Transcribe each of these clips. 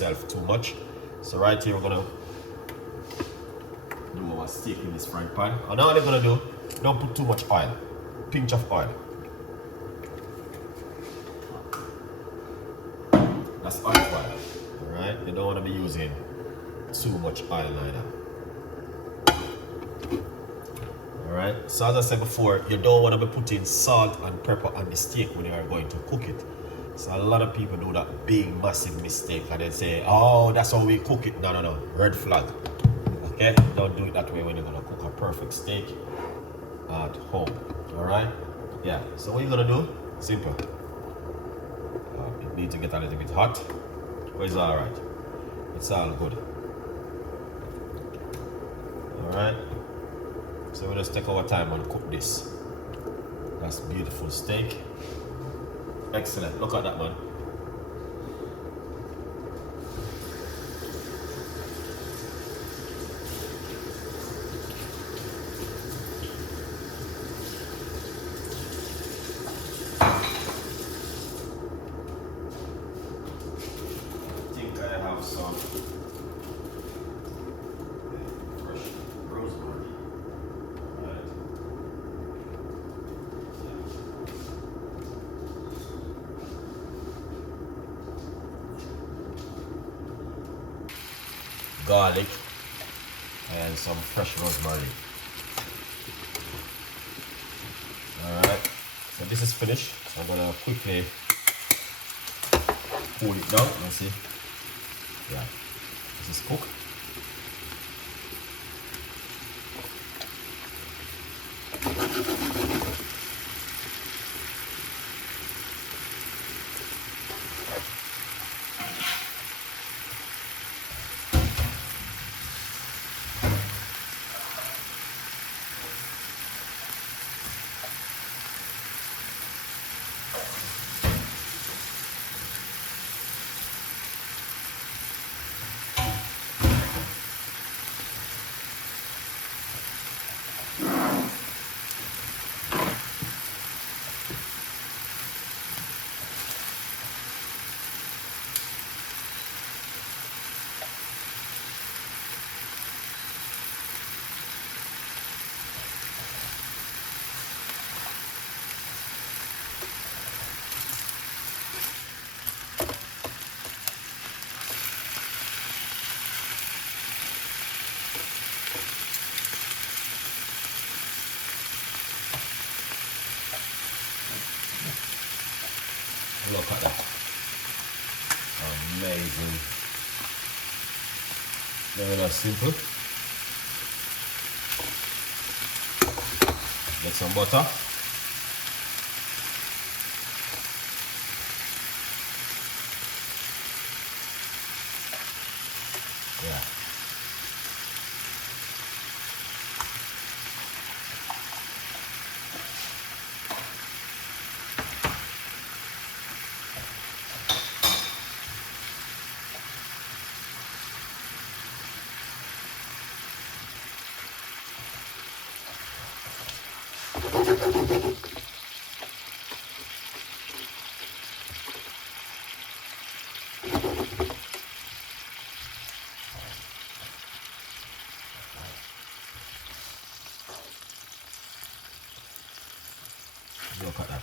itself too much. So right here we're gonna do our steak in this frying pan. And now what I'm gonna do, don't put too much oil. Pinch of oil. That's olive oil. Alright? You don't want to be using too much oil either. Alright? So as I said before, you don't want to be putting salt and pepper on the steak when you are going to cook it. So a lot of people do that big massive mistake and they say, oh, that's how we cook it. No, no, no. Red flag. Okay? Don't do it that way when you're going to cook a perfect steak at home. Alright? Yeah. So what you're going to do? Simple. It needs to get a little bit hot. But it's alright. It's all good. Alright? So we'll just take our time and cook this. That's beautiful steak. Excellent. Look at that, man. I think I have some fresh rosemary. Right. Garlic and some fresh rosemary. Alright, so this is finished. So I'm gonna quickly cool it down. Let's see. Yeah, this is cooked. Look at that. Amazing. Very simple. Get some butter. Yeah. Look at that.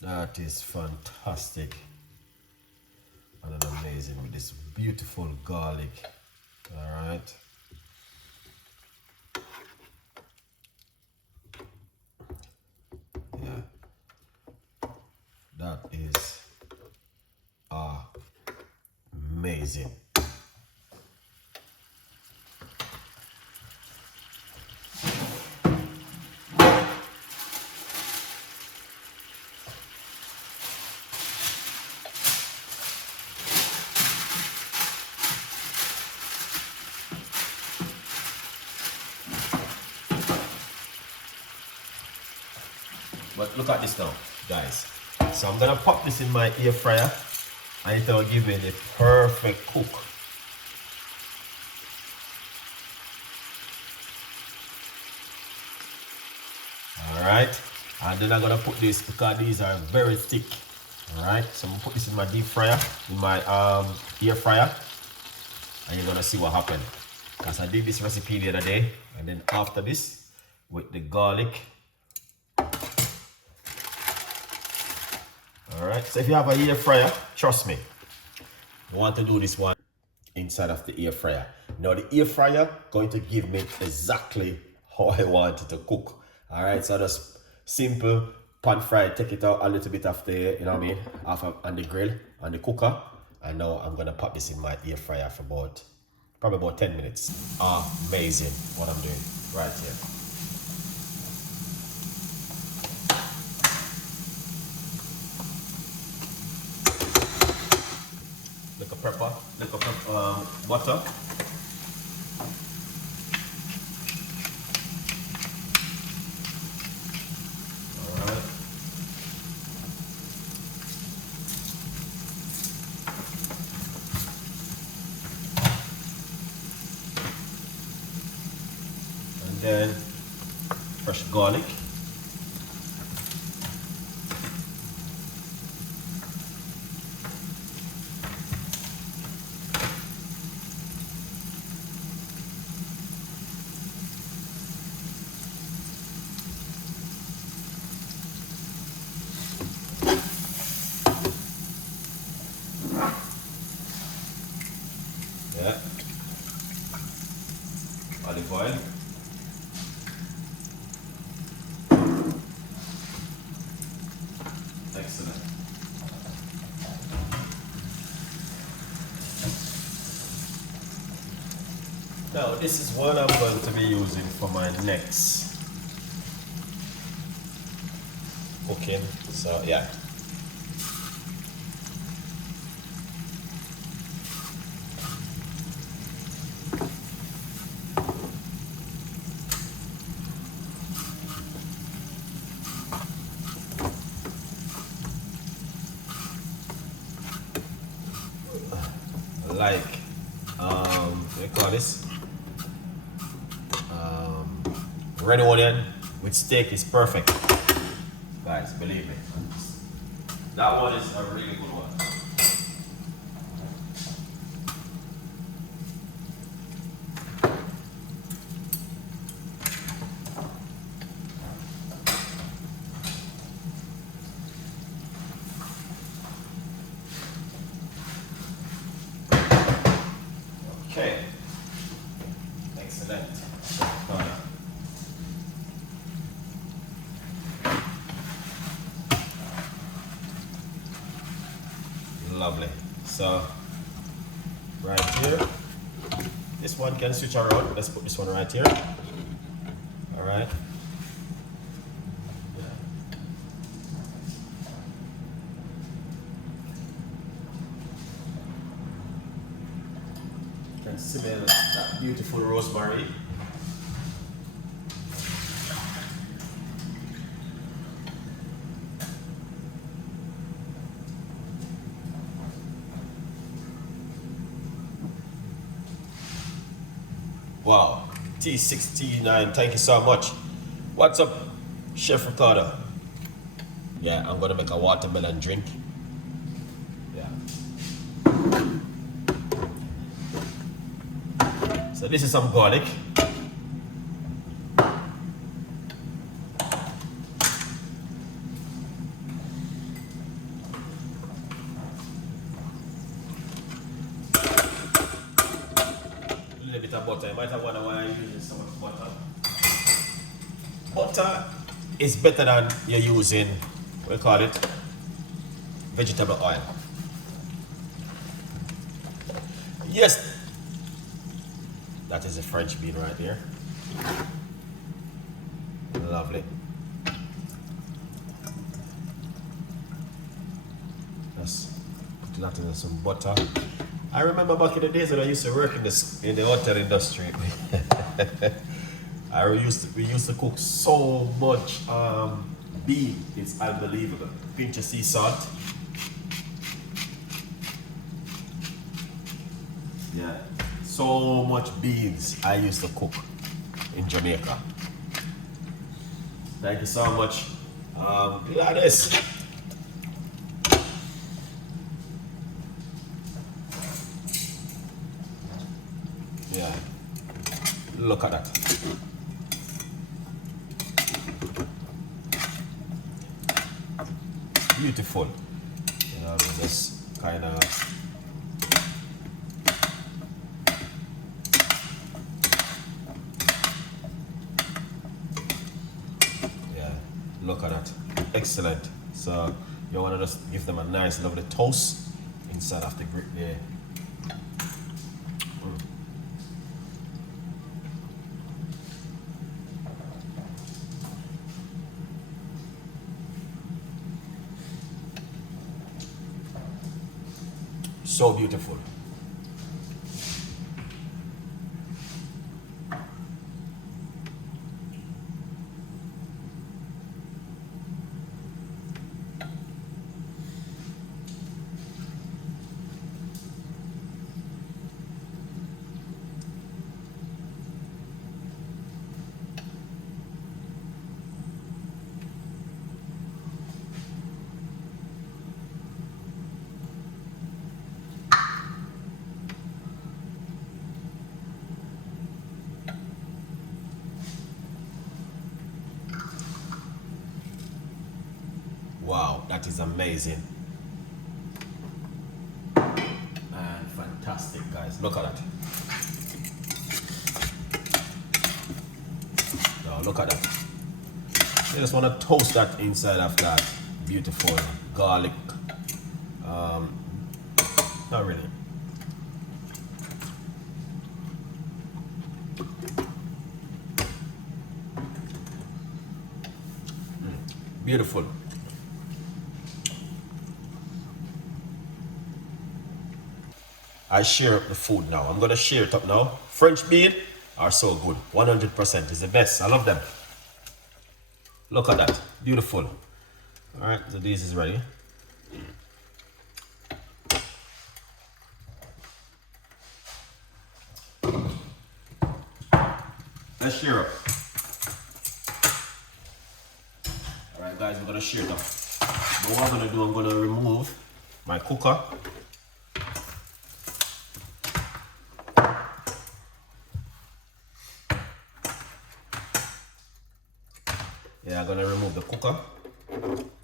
That is fantastic and amazing with this beautiful garlic. All right. Yeah. That is amazing. But look at this now, guys. So I'm gonna pop this in my air fryer and it will give it a perfect cook. Alright, and then I'm gonna put this, because these are very thick, Alright, so I'm gonna put this in my deep fryer, in my air fryer, and you're gonna see what happened. Because I did this recipe the other day, and then after this, with the garlic. Alright, so if you have an air fryer, trust me, you want to do this one inside of the air fryer. Now the air fryer going to give me exactly how I want it to cook. Alright, so just simple pan fry, take it out a little bit of the, you know what I mean, off of, on the grill, on the cooker. And now I'm gonna pop this in my air fryer for probably about 10 minutes. Amazing what I'm doing right here. Little pepper, butter. Alright. And then fresh garlic. Yeah. Olive oil. Excellent. Now this is what I'm going to be using for my next cooking. So yeah. Like what do you call this? Red onion with steak is perfect. Guys, believe me. That one is a really good one. Okay. Excellent. Lovely. So, right here, this one can switch around. Let's put this one right here. All right. You can smell that beautiful rosemary. Wow, T69, thank you so much. What's up, Chef Ricardo? Yeah, I'm gonna make a watermelon drink. Yeah. So this is some garlic. Bit of butter. You might have wondered why I'm using so much butter. Butter is better than you're using, what do you call it? Vegetable oil. Yes, that is a French bean right there. Lovely. Just put that in some butter. I remember back in the days when I used to work in the hotel industry. We used to cook so much beef. It's unbelievable. Pinch of sea salt. Yeah, so much beans I used to cook in Jamaica. Thank you so much, Gladys. Yeah. Look at that. Beautiful. You know, just kind of look at that. Excellent. So you want to just give them a nice lovely toast inside of the grill there. So beautiful. Wow, that is amazing. And fantastic, guys. Look at that. Now, look at that. You just want to toast that inside of that beautiful garlic. Not really. Beautiful. I share up the food now. I'm gonna share it up now. French bean are so good. 100% is the best. I love them. Look at that. Beautiful. All right, so this is ready. Let's share up. All right, guys, we're gonna share it up. But what I'm gonna do, I'm gonna remove my cooker. Yeah, I'm gonna remove the cooker.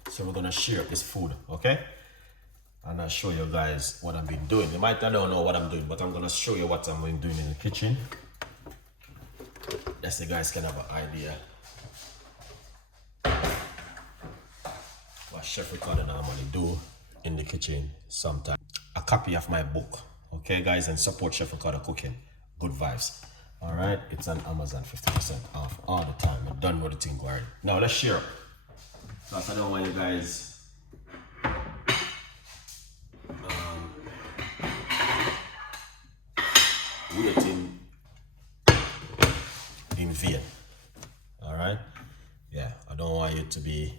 So we're gonna share up this food, okay? And I'll show you guys what I've been doing. You might not know what I'm doing, but I'm gonna show you what I'm doing in the kitchen. Just so you guys can have an idea what Chef Ricardo normally do in the kitchen sometimes. A copy of my book, okay guys, and support Chef Ricardo Cooking. Good vibes. All right, it's on Amazon, 50% off all the time. I'm done with the thing already. Now let's share. Because I don't want you guys waiting in vain. All right, yeah, I don't want you to be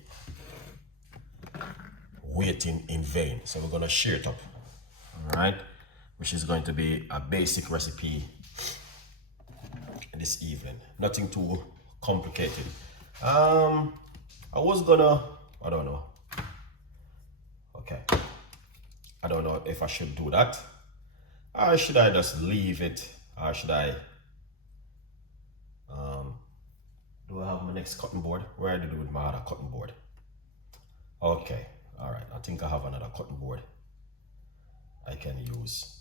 waiting in vain. So we're gonna share it up. All right, which is going to be a basic recipe this evening. Nothing too complicated. I was gonna, I don't know. Okay. I don't know if I should do that. Or should I just leave it? Or should I, do I have my next cutting board? Where did I do with my other cutting board? Okay. All right. I think I have another cutting board I can use.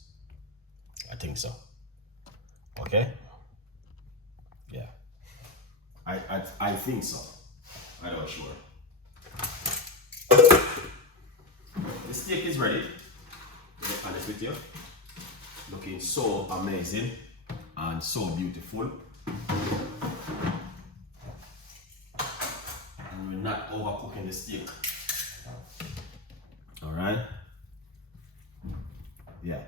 I think so. Okay. Yeah, I think so. I'm not sure. The steak is ready. To be honest with you, looking so amazing and so beautiful. And we're not overcooking the steak. All right. Yeah.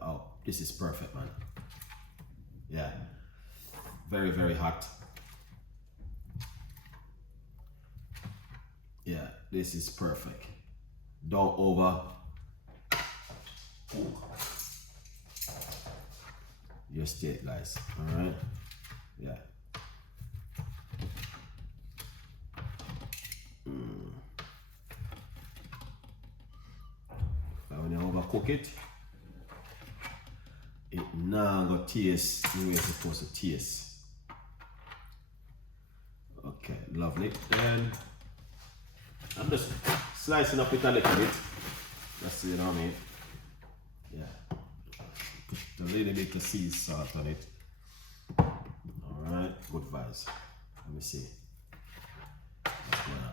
Oh, this is perfect, man. Yeah, very, very hot. Yeah, this is perfect. Don't over cook your steak, guys. All right. Yeah. When you overcook it. It now gonna taste the way it's supposed to taste. Okay, lovely. Then I'm just slicing up it a little bit. That's, you know what I mean? Yeah. Put a little bit of sea salt on it. Alright, good vibes. Let me see. What's going on?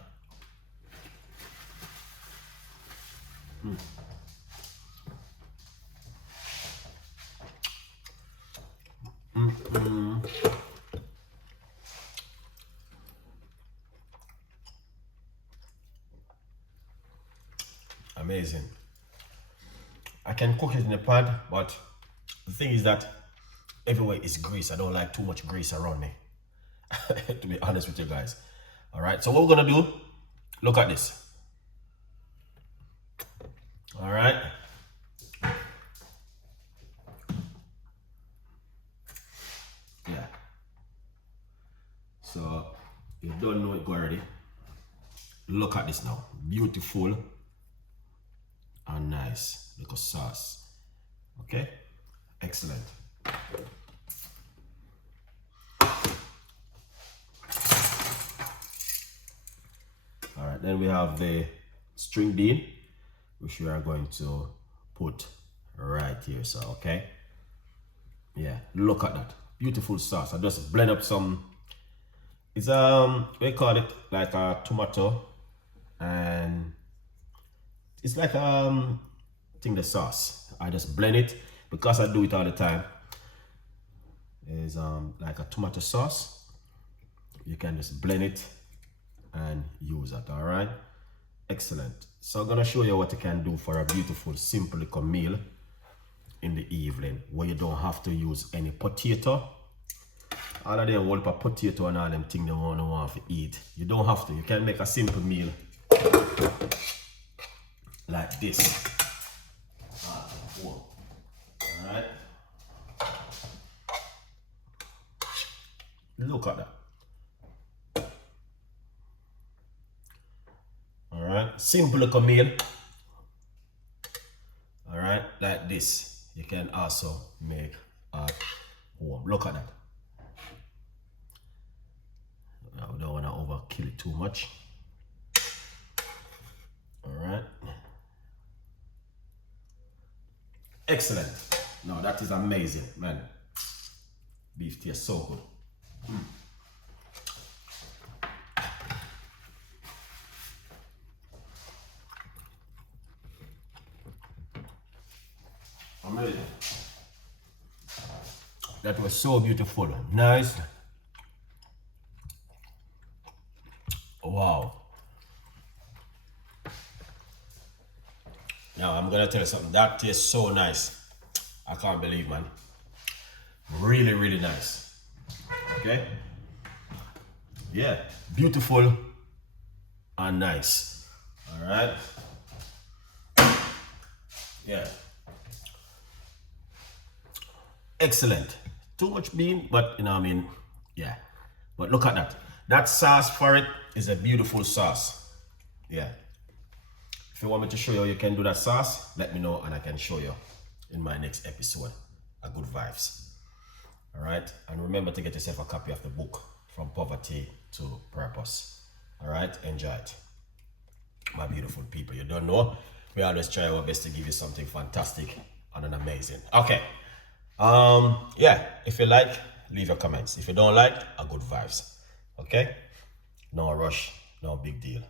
Amazing. I can cook it in a pan, but the thing is that everywhere is grease. I don't like too much grease around me, to be honest with you guys. All right, so what we're gonna do, look at this. All right. Yeah. So you don't know it already. Look at this now. Beautiful and nice little sauce. Okay, excellent. All right, then we have the string bean, which we are going to put right here. So okay, yeah, look at that beautiful sauce. I just blend up some, it's we call it like a tomato, and it's like the sauce. I just blend it because I do it all the time. It's like a tomato sauce. You can just blend it and use it. All right, excellent. So I'm gonna show you what you can do for a beautiful simple little meal in the evening where you don't have to use any potato. All of them want a potato and all them things they want to eat. You don't have to. You can make a simple meal like this. Alright. Look at that. Alright. Simple little meal. Alright, like this. You can also make at home. Look at that. Now we don't want to overkill it too much. Alright. Excellent. Now that is amazing, man. Beef tastes so good. Amazing. That was so beautiful. Nice. Wow. Now I'm gonna tell you something. That tastes so nice. I can't believe, man. Really, really nice. Okay? Yeah, beautiful and nice. All right. Yeah. Excellent. Too much bean, but you know what I mean. Yeah. But look at that. That sauce for it is a beautiful sauce. Yeah. If you want me to show you how you can do that sauce, let me know and I can show you in my next episode. A Good Vibes. All right. And remember to get yourself a copy of the book, From Poverty to Purpose. All right. Enjoy it. My beautiful people, you don't know, we always try our best to give you something fantastic and an amazing. Okay. Yeah, if you like, leave your comments. If you don't like, A Good Vibes. Okay. No rush, no big deal.